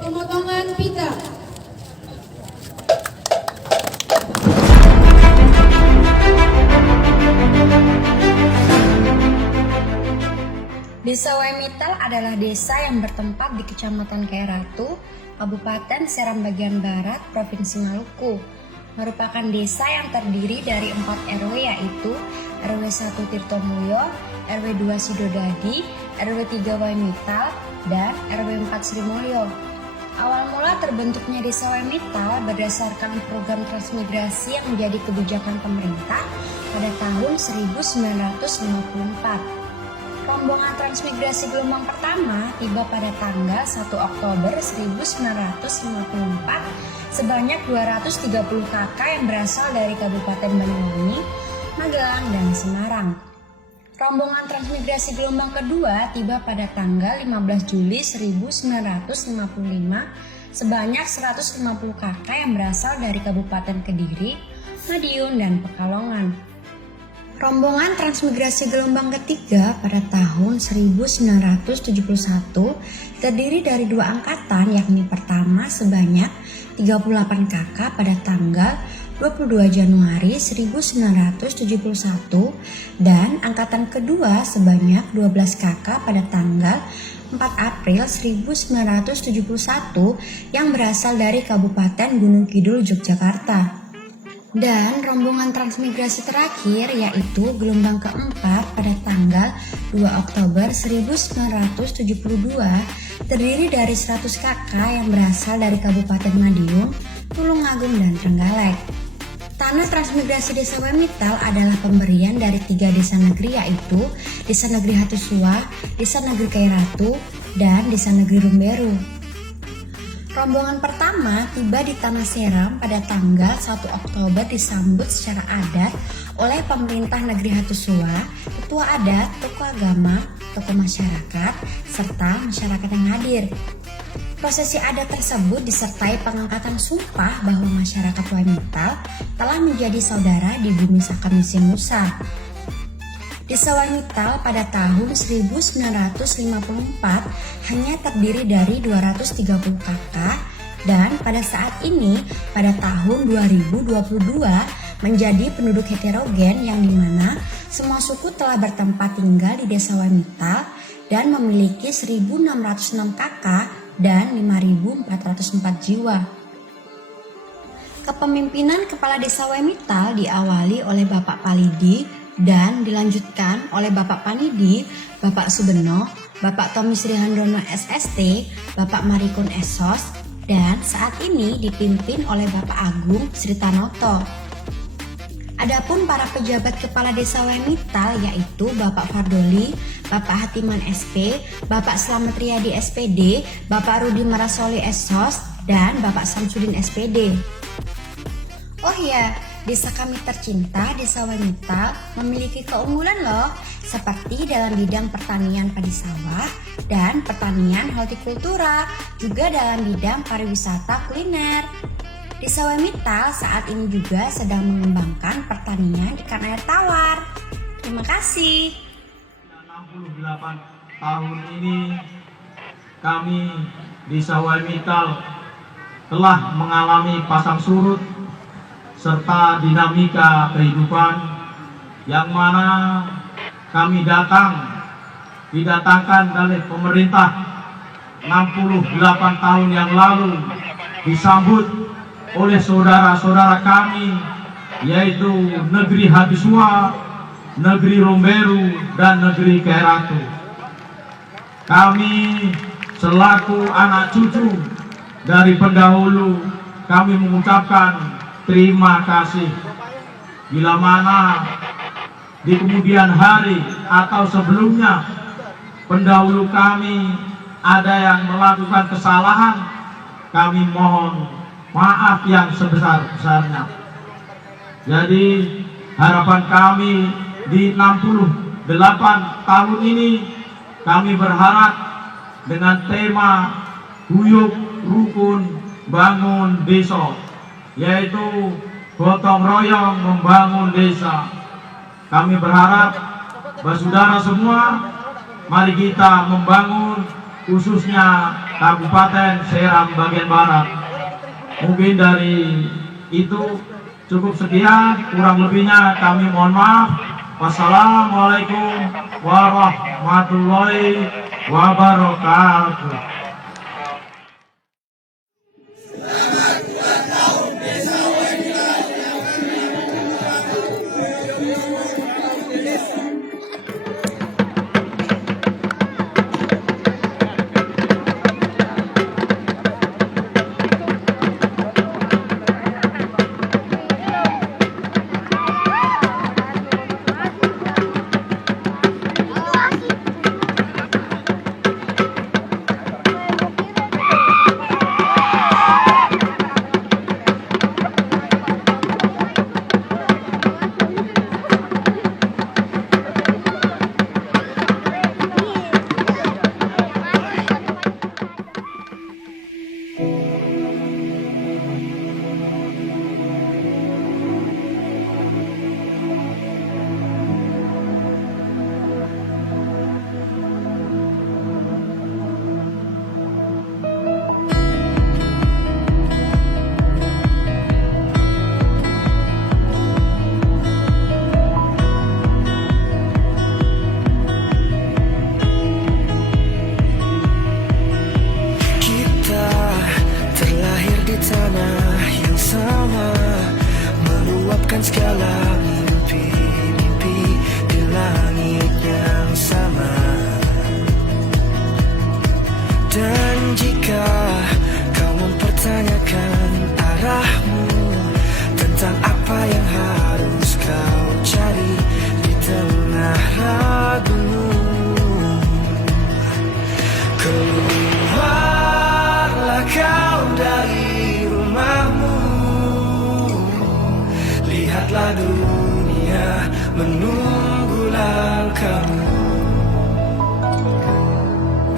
Pemotongan pita. Desa Waimital adalah desa yang bertempat di Kecamatan Kairatu, Kabupaten Seram bagian Barat, Provinsi Maluku. Merupakan desa yang terdiri dari 4 RW yaitu RW 1 Tirtomulyo, RW 2 Sidodadi, RW 3 Waimital, dan RW 4 Srimulyo. Awal mula terbentuknya Desa Waimital berdasarkan program transmigrasi yang menjadi kebijakan pemerintah pada tahun 1954. Rombongan transmigrasi gelombang pertama tiba pada tanggal 1 Oktober 1954 sebanyak 230 kakak yang berasal dari Kabupaten Banyuwangi, Magelang, dan Semarang. Rombongan transmigrasi gelombang kedua tiba pada tanggal 15 Juli 1955 sebanyak 150 kakak yang berasal dari Kabupaten Kediri, Madiun, dan Pekalongan. Rombongan transmigrasi gelombang ketiga pada tahun 1971 terdiri dari 2 angkatan, yakni pertama sebanyak 38 kakak pada tanggal 22 Januari 1971 dan angkatan kedua sebanyak 12 kakak pada tanggal 4 April 1971 yang berasal dari Kabupaten Gunung Kidul, Yogyakarta. Dan rombongan transmigrasi terakhir yaitu gelombang keempat pada tanggal 2 Oktober 1972 terdiri dari 100 kakak yang berasal dari Kabupaten Madiun, Tulungagung, dan Trenggalek. Tanah transmigrasi Desa Waimital adalah pemberian dari 3 desa negeri yaitu Desa Negeri Hatusua, Desa Negeri Kairatu, dan Desa Negeri Rumberu. Rombongan pertama tiba di Tanah Seram pada tanggal 1 Oktober disambut secara adat oleh pemerintah negeri Hatusua, ketua adat, tokoh agama, tokoh masyarakat, serta masyarakat yang hadir. Prosesi adat tersebut disertai pengangkatan sumpah bahwa masyarakat Waimital telah menjadi saudara di bumi Saka Misi Nusa. Desa Waimital pada tahun 1954 hanya terdiri dari 230 kakak dan pada saat ini pada tahun 2022 menjadi penduduk heterogen yang dimana semua suku telah bertempat tinggal di Desa Waimital dan memiliki 1.606 kakak dan 5.404 jiwa. Kepemimpinan Kepala Desa Waimital diawali oleh Bapak Palidi dan dilanjutkan oleh Bapak Panidi, Bapak Subeno, Bapak Tommy Srihandono SST, Bapak Marikun Esos, dan saat ini dipimpin oleh Bapak Agung Sritanoto. Adapun para pejabat Kepala Desa Waimital yaitu Bapak Fardoli, Bapak Hatiman SP, Bapak Slamet Riyadi SPD, Bapak Rudi Marasoli Esos, dan Bapak Samsudin SPD. Oh ya, desa kami tercinta, Desa Waimital, memiliki keunggulan loh, seperti dalam bidang pertanian padi sawah dan pertanian hortikultura, juga dalam bidang pariwisata kuliner. Desa Waimital saat ini juga sedang mengembangkan pertanian ikan air tawar. Terima kasih. 68 tahun ini kami Desa Waimital telah mengalami pasang surut serta dinamika kehidupan yang mana kami didatangkan dari pemerintah 68 tahun yang lalu disambut oleh saudara-saudara kami yaitu negeri Hatusua, negeri Rumberu, dan negeri Kairatu. Kami selaku anak cucu dari pendahulu kami mengucapkan terima kasih bila mana di kemudian hari atau sebelumnya pendahulu kami ada yang melakukan kesalahan, kami mohon maaf yang sebesar-besarnya. Jadi harapan kami di 68 tahun ini kami berharap dengan tema Guyub Rukun Bangun Desa, yaitu gotong royong membangun desa. Kami berharap saudara semua, mari kita membangun khususnya Kabupaten Seram bagian Barat. Mungkin dari itu cukup sekian, kurang lebihnya kami mohon maaf. Wassalamualaikum warahmatullahi wabarakatuh. Segala mimpi-mimpi di langit yang sama. Dan jika kau mempertanyakan arahmu tentang apa yang harus kau cari di tengah ragumu, keluarlah kau dari rumahmu. Lihatlah dunia menunggu langkahmu.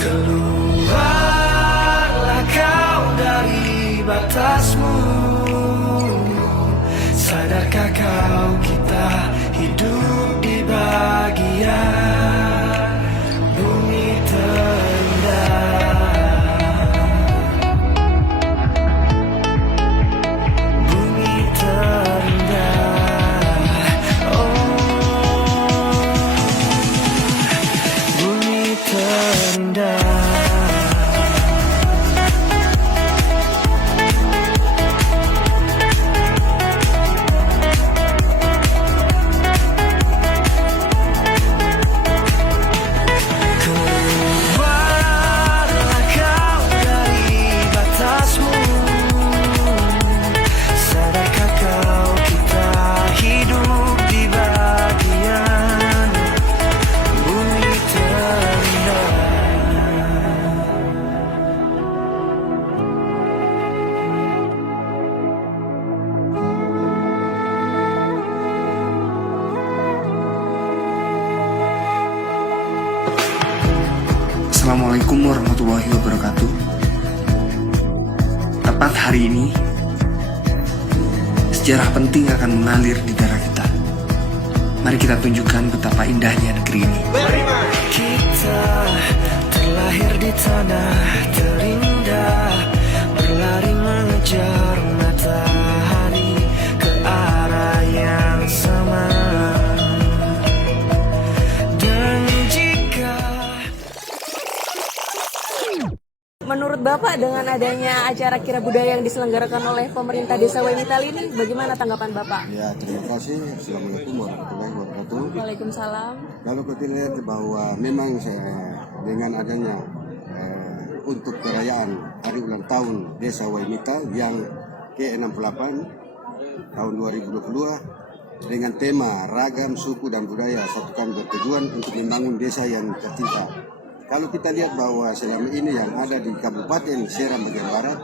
Keluarlah kau dari batasmu. Sadarkah kau kita hidup di bagian bumi terendah. Assalamualaikum warahmatullahi wabarakatuh. Tepat hari ini, sejarah penting akan mengalir di darah kita. Mari kita tunjukkan betapa indahnya negeri ini. Kita terlahir di tanah terindah, berlari mengejar matahari ke arah yang sama. Menurut Bapak, dengan adanya acara Kira Budaya yang diselenggarakan oleh pemerintah Desa Wemital ini, bagaimana tanggapan Bapak? Ya, terima kasih. Assalamualaikum warahmatullahi wabarakatuh. Waalaikumsalam. Kalau kita lihat bahwa memang dengan adanya untuk perayaan hari ulang tahun Desa Wemital yang ke-68 tahun 2022 dengan tema ragam suku dan budaya satukan bertujuan untuk membangun desa yang tercinta. Kalau kita lihat bahwa selama ini yang ada di Kabupaten Seram bagian Barat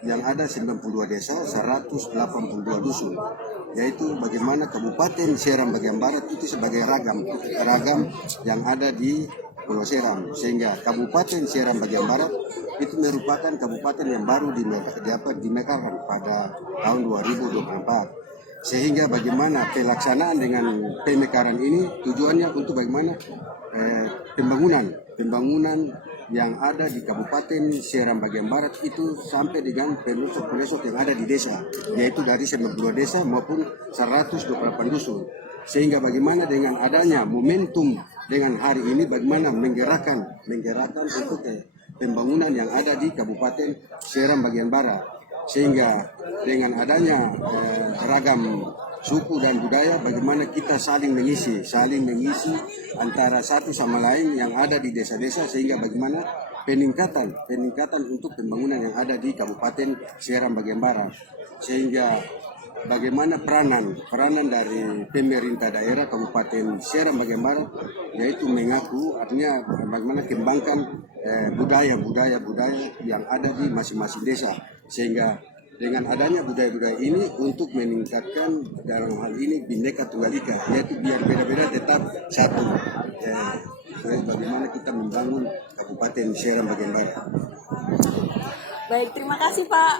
yang ada 92 desa, 182 dusun, yaitu bagaimana Kabupaten Seram bagian Barat itu sebagai ragam yang ada di Pulau Seram, sehingga Kabupaten Seram bagian Barat itu merupakan kabupaten yang baru dimekarkan pada tahun 2024. Sehingga bagaimana pelaksanaan dengan pemekaran ini tujuannya untuk bagaimana pembangunan yang ada di Kabupaten Seram bagian barat itu sampai dengan pelosok-pelosok yang ada di desa, yaitu dari 92 desa maupun 128 dusun. Sehingga bagaimana dengan adanya momentum dengan hari ini, bagaimana menggerakkan untuk pembangunan yang ada di Kabupaten Seram bagian barat. Sehingga dengan adanya ragam suku dan budaya, bagaimana kita saling mengisi antara satu sama lain yang ada di desa-desa, sehingga bagaimana peningkatan untuk pembangunan yang ada di Kabupaten Seram bagian barat. Sehingga bagaimana peranan dari pemerintah daerah Kabupaten Seram bagian barat, yaitu mengaku artinya bagaimana kembangkan budaya-budaya yang ada di masing-masing desa. Sehingga dengan adanya budaya-budaya ini untuk meningkatkan dalam hal ini Bhinneka Tunggal Ika, yaitu biar beda-beda tetap satu. Bagaimana kita membangun Kabupaten Seram bagian barat. Baik, terima kasih Pak.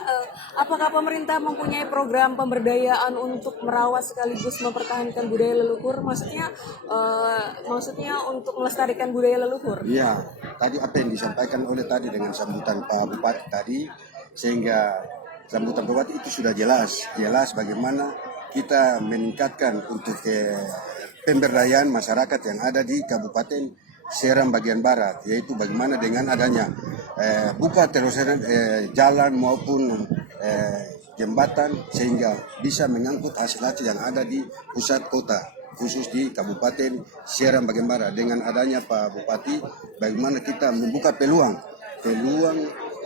Apakah pemerintah mempunyai program pemberdayaan untuk merawat sekaligus mempertahankan budaya leluhur? Maksudnya untuk melestarikan budaya leluhur? Iya, tadi apa yang disampaikan oleh tadi dengan sambutan Pak Bupati tadi, sehingga sambutan Bupati itu sudah jelas bagaimana kita meningkatkan untuk pemberdayaan masyarakat yang ada di Kabupaten Seram bagian barat, yaitu bagaimana dengan adanya buka terus jalan maupun jembatan, sehingga bisa mengangkut hasil-hasil yang ada di pusat kota, khusus di Kabupaten Seram bagian barat. Dengan adanya Pak Bupati, bagaimana kita membuka peluang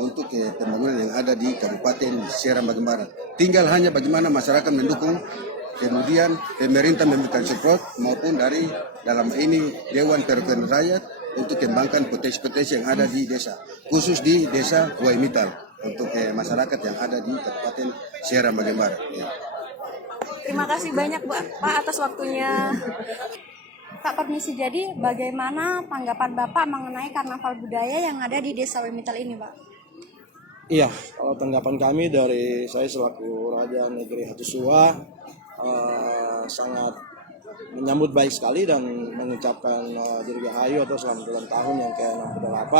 untuk pembangunan yang ada di Kabupaten Seram bagian barat. Tinggal hanya bagaimana masyarakat mendukung, kemudian pemerintah memberikan support maupun dari dalam ini Dewan Perwakilan Rakyat untuk kembangkan potensi-potensi yang ada di desa, khusus di desa Waimittal untuk masyarakat yang ada di Kabupaten Seram bagian barat. Ya. Terima kasih banyak Pak atas waktunya. Pak, permisi, jadi bagaimana tanggapan Bapak mengenai karnaval budaya yang ada di Desa Waimittal ini, Pak? Iya, tanggapan kami dari saya selaku Raja Negeri Hatusua sangat menyambut baik sekali dan mengucapkan Dirgahayu atau selamat ulang tahun yang ke-68.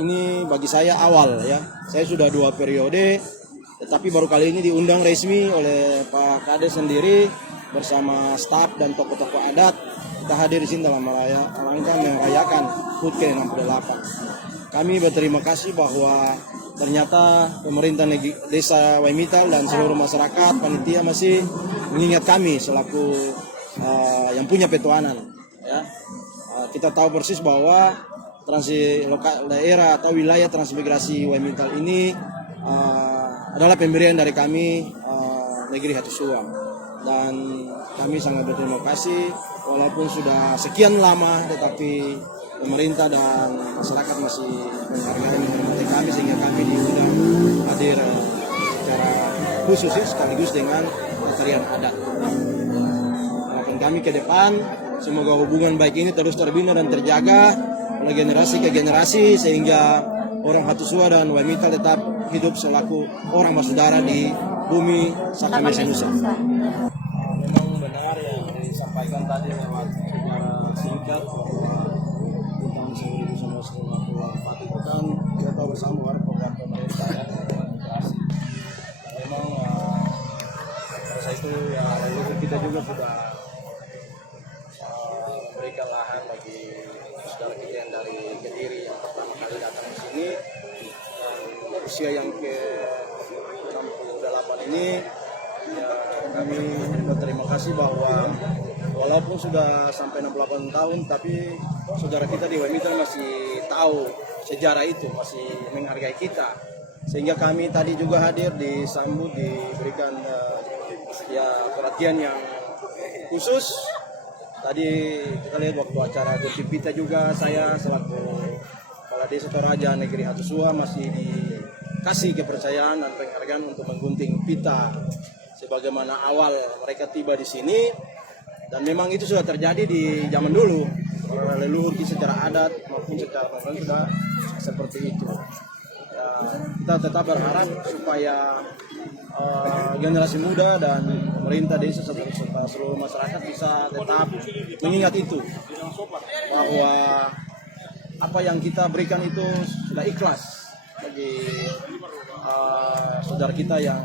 Ini bagi saya awal ya. Saya sudah 2 periode, tetapi baru kali ini diundang resmi oleh Pak Kades sendiri bersama staf dan tokoh-tokoh adat. Kita hadir di sini dalam rangka merayakan HUT ke-68. Kami berterima kasih bahwa ternyata pemerintah Desa Waimittal dan seluruh masyarakat panitia masih mengingat kami selaku yang punya petuanan. Ya. Kita tahu persis bahwa daerah atau wilayah transmigrasi Waimittal ini adalah pemberian dari kami Negeri Hatusua, dan kami sangat berterima kasih walaupun sudah sekian lama, tetapi pemerintah dan masyarakat masih menghargai dan menghormati kami, sehingga kami diundang hadir secara khusus ya, sekaligus dengan tarian adat. Harapan kami ke depan, semoga hubungan baik ini terus terbina dan terjaga oleh generasi ke generasi, sehingga orang Hatusua dan Waimittal tetap hidup selaku orang bersaudara di bumi Saka Mesa Nusa. Memang benar yang disampaikan tadi lewat secara singkat bahwa tahun 1994 itu kan kita tahu bersama bahwa program pemerintah ya, memang pada itu ya leluhur kita juga sudah memberikan lahan bagi saudara kita yang dari Kediri yang pertama kali datang ke sini, usia yang ke-68 ini ya, kami berterima kasih bahwa walaupun sudah sampai 68 tahun, tapi saudara kita di Waimittal masih tahu sejarah itu, masih menghargai kita. Sehingga kami tadi juga hadir, disambut, diberikan perhatian yang khusus. Tadi kita lihat waktu acara Gotipita juga, saya selaku Kepala Desa Toraja Negeri Hatusua masih dikasih kepercayaan dan penghargaan untuk menggunting pita sebagaimana awal mereka tiba di sini. Dan memang itu sudah terjadi di zaman dulu, leluhur secara adat maupun secara pemerintahan sudah seperti itu. Ya, kita tetap berharap supaya generasi muda dan pemerintah desa serta seluruh masyarakat bisa tetap mengingat itu, bahwa apa yang kita berikan itu sudah ikhlas bagi saudara kita yang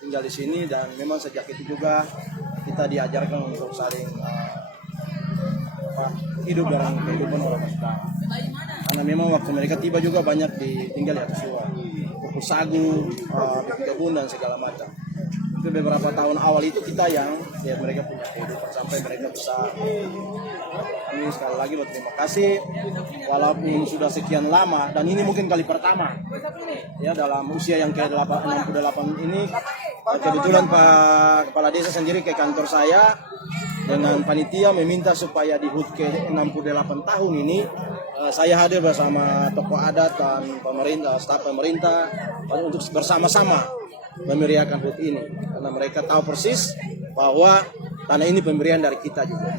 tinggal di sini, dan memang sejak itu juga kita diajarkan untuk saling hidup dalam kehidupan orang Basudara. Karena memang waktu mereka tiba juga banyak tinggal di atas luar, pupuk sagu, bikin kebun dan segala macam. Itu beberapa tahun awal itu kita yang lihat mereka punya kehidupan sampai mereka besar. Kami sekali lagi berterima kasih, walaupun sudah sekian lama, dan ini mungkin kali pertama ya dalam usia yang ke-68 ini. Kebetulan Pak Kepala Desa sendiri ke kantor saya dengan panitia meminta supaya di HUT ke-68 tahun ini saya hadir bersama tokoh adat dan pemerintah, staf pemerintah untuk bersama-sama memeriahkan HUT ini, karena mereka tahu persis bahwa tanah ini pemberian dari kita juga.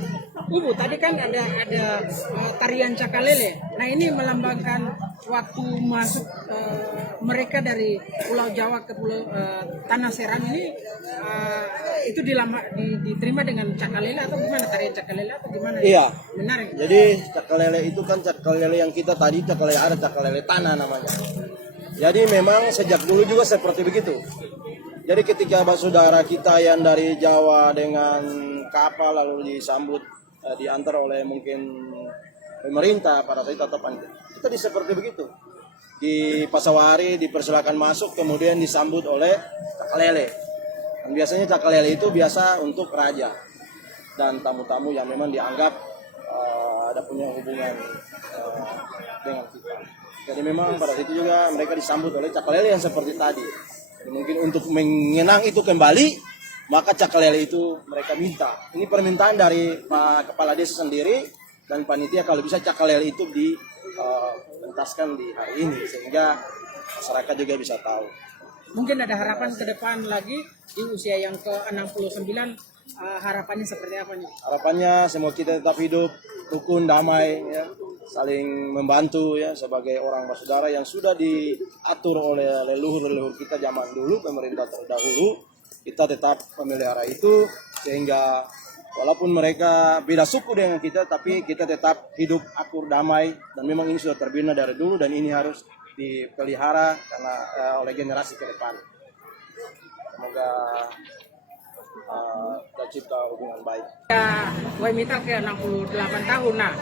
Bu, tadi kan ada tarian cakalele. Nah, ini melambangkan waktu masuk mereka dari Pulau Jawa ke Pulau Tanah Serang ini, itu diterima dengan cakalele atau gimana, tarian cakalele atau gimana? Iya. Benar. Jadi cakalele itu kan cakalele yang kita tadi cakalele cakalele tanah namanya. Jadi memang sejak dulu juga seperti begitu. Jadi ketika saudara kita yang dari Jawa dengan kapal lalu disambut diantar oleh mungkin pemerintah pada saat itu atau panitia, kita seperti begitu. Di Pasawari dipersilakan masuk, kemudian disambut oleh cakalele. Dan biasanya cakalele itu biasa untuk raja dan tamu-tamu yang memang dianggap ada punya hubungan dengan kita. Jadi memang pada situ juga mereka disambut oleh cakalele yang seperti tadi. Jadi mungkin untuk mengenang itu kembali, maka cakalele itu mereka minta. Ini permintaan dari Pak Kepala Desa sendiri dan panitia, kalau bisa cakalele itu dipentaskan di hari ini sehingga masyarakat juga bisa tahu. Mungkin ada harapan ke depan lagi di usia yang ke-69, harapannya seperti apa nih? Harapannya semoga kita tetap hidup rukun, damai, ya, saling membantu ya, sebagai orang Basudara yang sudah diatur oleh leluhur-leluhur kita zaman dulu, pemerintah terdahulu. Kita tetap memelihara itu sehingga walaupun mereka beda suku dengan kita, tapi kita tetap hidup akur, damai, dan memang ini sudah terbina dari dulu dan ini harus dipelihara karena oleh generasi ke depan. Semoga tercipta hubungan baik. Waimita ke-68 tahun. Nah,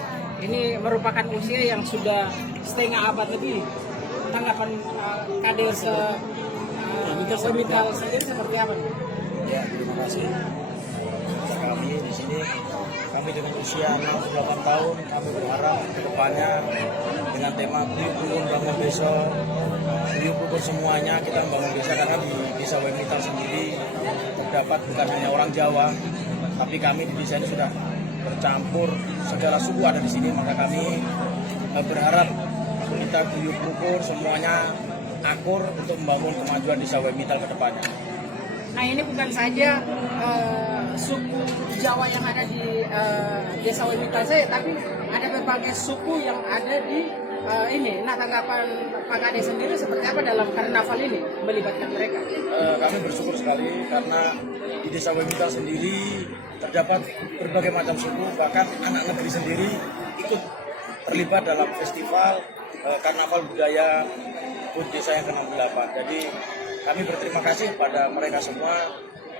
ini merupakan usia yang sudah setengah abad lebih. Tanggapan Kade Waimita sendiri seperti apa? Ya, terima kasih. Kami di sini, kami dengan usia 68 tahun, kami berharap ke depannya dengan tema Buyuk Rukun Bangun Desa, Buyuk Rukun semuanya kita membangun desa, karena di desa Waimita sendiri terdapat bukan hanya orang Jawa, tapi kami di desa ini sudah bercampur, segala suku ada di sini, maka kami berharap kita Buyuk Rukun semuanya akur untuk membangun kemajuan desa Waimita ke depannya. Nah, ini bukan saja suku Jawa yang ada di desa Waimita saja, tapi ada berbagai suku yang ada di ini. Nah, tanggapan Pak Kade sendiri seperti apa dalam karnaval ini melibatkan mereka? Kami bersyukur sekali karena di desa Waimita sendiri terdapat berbagai macam suku, bahkan anak negeri sendiri ikut terlibat dalam festival karnaval budaya HUT Desa yang ke-68. Jadi kami berterima kasih pada mereka semua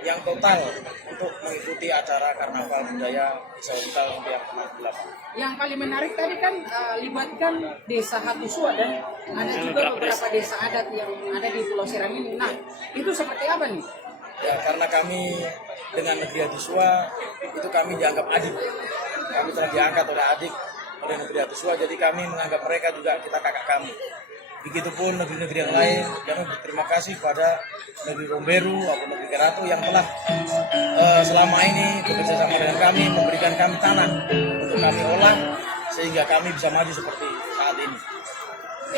yang total untuk mengikuti acara karnaval budaya Desa Waimita yang ke-68. Yang paling menarik tadi kan libatkan desa Hatusua dan ada juga beberapa desa adat yang ada di Pulau Serang ini. Nah, itu seperti apa nih? Ya, karena kami dengan negeri Hatusua itu kami dianggap adik. Kami telah diangkat oleh adik oleh negeri Hatusua, jadi kami menganggap mereka juga kita kakak kami. Begitupun negeri-negeri yang lain. Kami berterima kasih pada negeri Romberu atau negeri Keratu yang telah selama ini bekerja sama dengan kami, memberikan kami tanah untuk kami olah sehingga kami bisa maju seperti saat ini.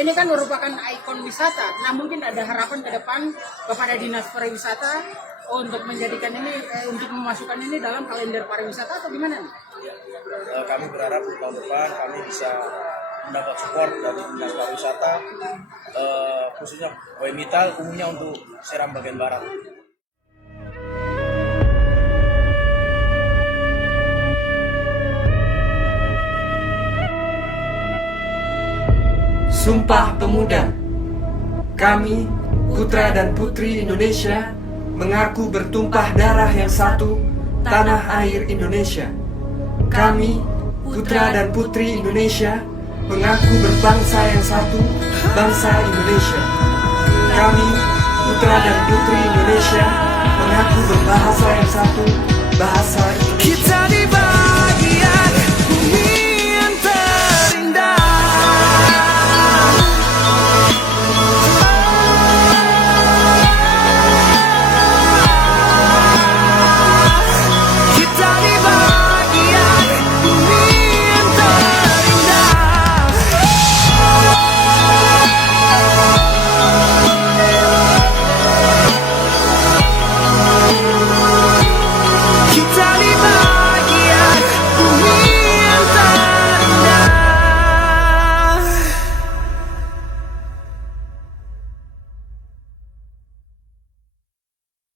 Ini kan merupakan ikon wisata. Nah, mungkin ada harapan ke depan kepada Dinas Pariwisata untuk menjadikan ini, untuk memasukkan ini dalam kalender pariwisata atau gimana nih? Kami berharap tahun depan kami bisa mendapat support dari Dinas Pariwisata, khususnya Waimita, umumnya untuk Seram bagian barat. Sumpah Pemuda. Kami, putra dan putri Indonesia, mengaku bertumpah darah yang satu, tanah air Indonesia. Kami, putra dan putri Indonesia, mengaku berbangsa yang satu, bangsa Indonesia. Kami, putra dan putri Indonesia, mengaku berbahasa yang satu, bahasa Indonesia. Kita di